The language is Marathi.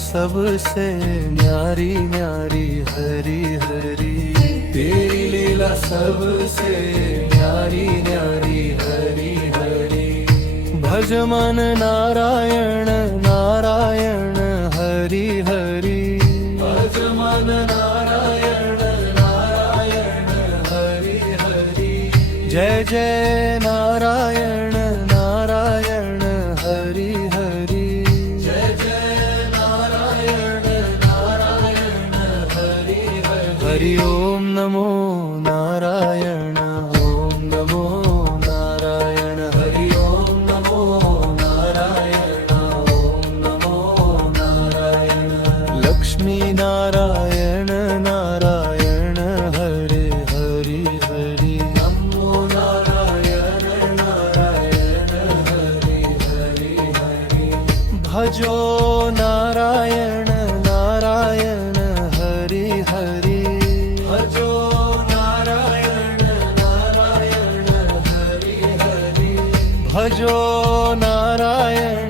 सबसे न्यारी न्यारी हरी हरी, तेरी लीला सबसे न्यारी न्यारी हरी हरी। भज मन नारायण नारायण हरि हरि, भज मन नारायण नारायण हरि हरि। जय जय नारायण नारायण हरि हरि, जय जय नारायण नारायण हरि हरि। हरि ओम नमो नारायण, ओम नमो नारायण। हरि ओम नमो नारायण, ओम नमो नारायण। लक्ष्मी नारायण नारायण हरे हरि हरि, नमो नारायण नारायण हरि हरि हरि। भजो नारायण नारायण हरि हरि, भजो नारायण नारायण हरि हरि। भजो नारायण